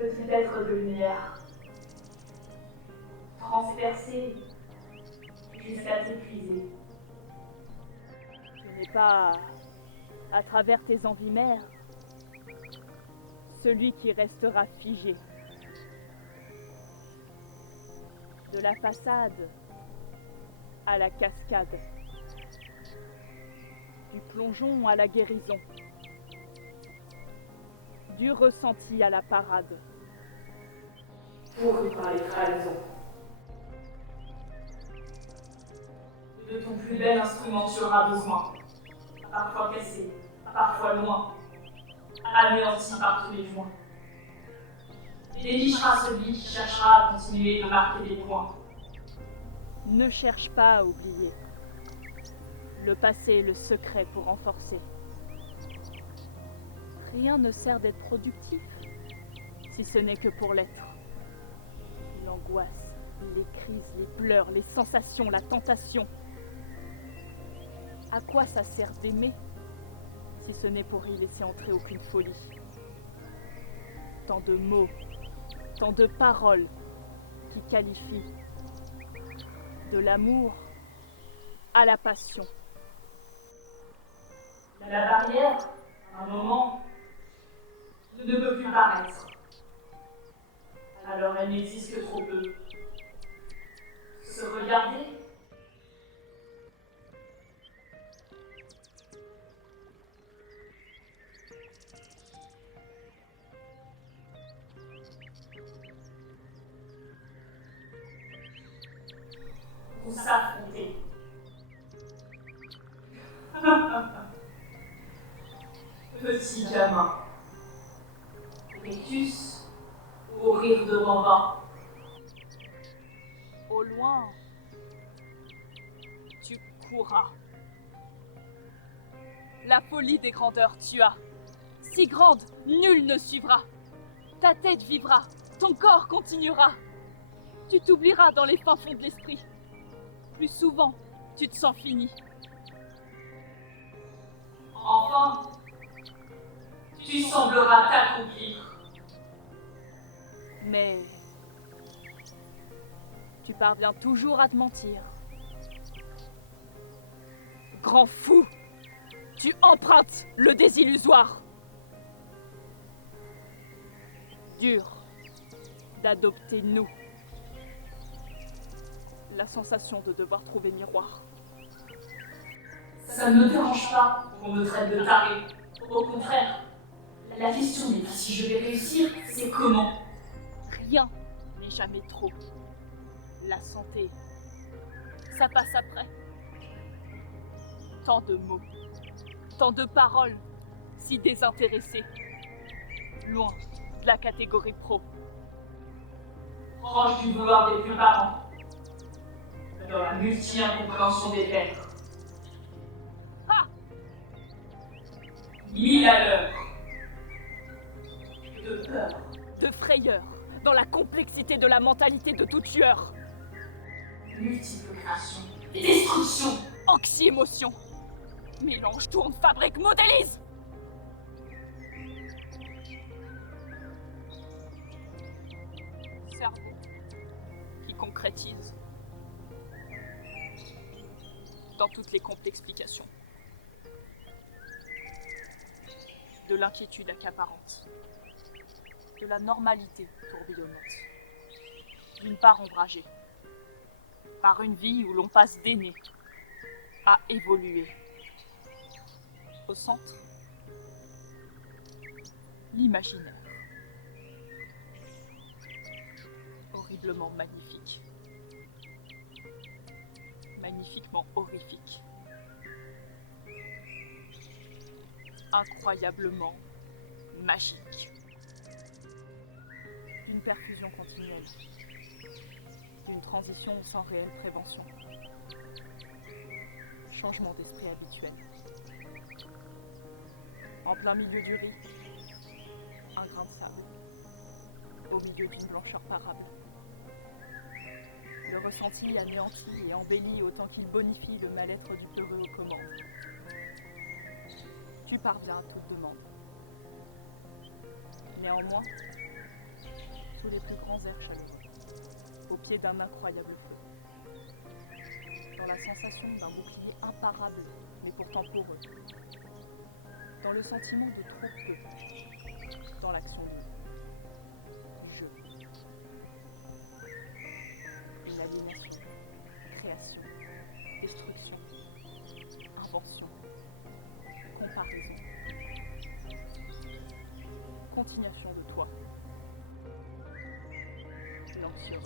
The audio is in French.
Petit être de lumière, transpercé jusqu'à t'épuiser. Ce n'est pas à travers tes envies mères celui qui restera figé. De la façade à la cascade, du plongeon à la guérison, du ressenti à la parade. Pourvu par les trahisons. De ton plus bel instrument tu auras besoin, parfois cassé, parfois loin, anéanti par tous les joints. Délichera celui qui cherchera à continuer de marquer des points. Ne cherche pas à oublier. Le passé est le secret pour renforcer. Rien ne sert d'être productif, si ce n'est que pour l'être. L'angoisse, les crises, les pleurs, les sensations, la tentation. À quoi ça sert d'aimer, si ce n'est pour y laisser entrer aucune folie? Tant de mots, tant de paroles qui qualifient. De l'amour à la passion. La barrière, un moment, ne peut plus paraître. Alors elle n'existe que trop peu. Se regarder, ou s'affronter. Petit gamin, rictus ou rire de bambin. Au loin, tu courras. La folie des grandeurs tu as. Si grande, nul ne suivra. Ta tête vivra, ton corps continuera. Tu t'oublieras dans les fins fonds de l'esprit. Plus souvent, tu te sens fini. Enfin, tu sembleras t'accomplir. Mais tu parviens toujours à te mentir. Grand fou, tu empruntes le désillusoire. Dur d'adopter nous. La sensation de devoir trouver miroir. Ça ne me dérange pas qu'on me traite de taré. Au contraire, la question n'est pas si je vais réussir, c'est comment. Rien n'est jamais trop. La santé, ça passe après. Tant de mots, tant de paroles, si désintéressées. Loin de la catégorie pro. Proche du vouloir des plus parents. Dans la multi-incompréhension des pères. Ah! 1000 à l'heure. De peur. De frayeur, dans la complexité de la mentalité de tout tueur. Multiple création. Destruction. Anxi-émotion. Mélange, tourne, fabrique, modélise. Cerveau qui concrétise dans toutes les complexifications. De l'inquiétude accaparante. De la normalité tourbillonnante. D'une part ombragée. Par une vie où l'on passe d'aîné à évoluer. Au centre, l'imaginaire. Horriblement magnifique. Magnifiquement horrifique. Incroyablement magique. D'une perfusion continuelle. D'une transition sans réelle prévention. Changement d'esprit habituel. En plein milieu du riz, un grain de sable. Au milieu d'une blancheur parable. Le ressenti anéanti et embelli autant qu'il bonifie le mal-être du peureux aux commandes. Tu parviens à toute demande. Néanmoins, sous les plus grands airs chaleureux, au pied d'un incroyable feu, dans la sensation d'un bouclier imparable, mais pourtant poreux, dans le sentiment de trop peu, dans l'action du jeu. Une aliénation, création, destruction, invention, comparaison, continuation de toi, l'anxieux.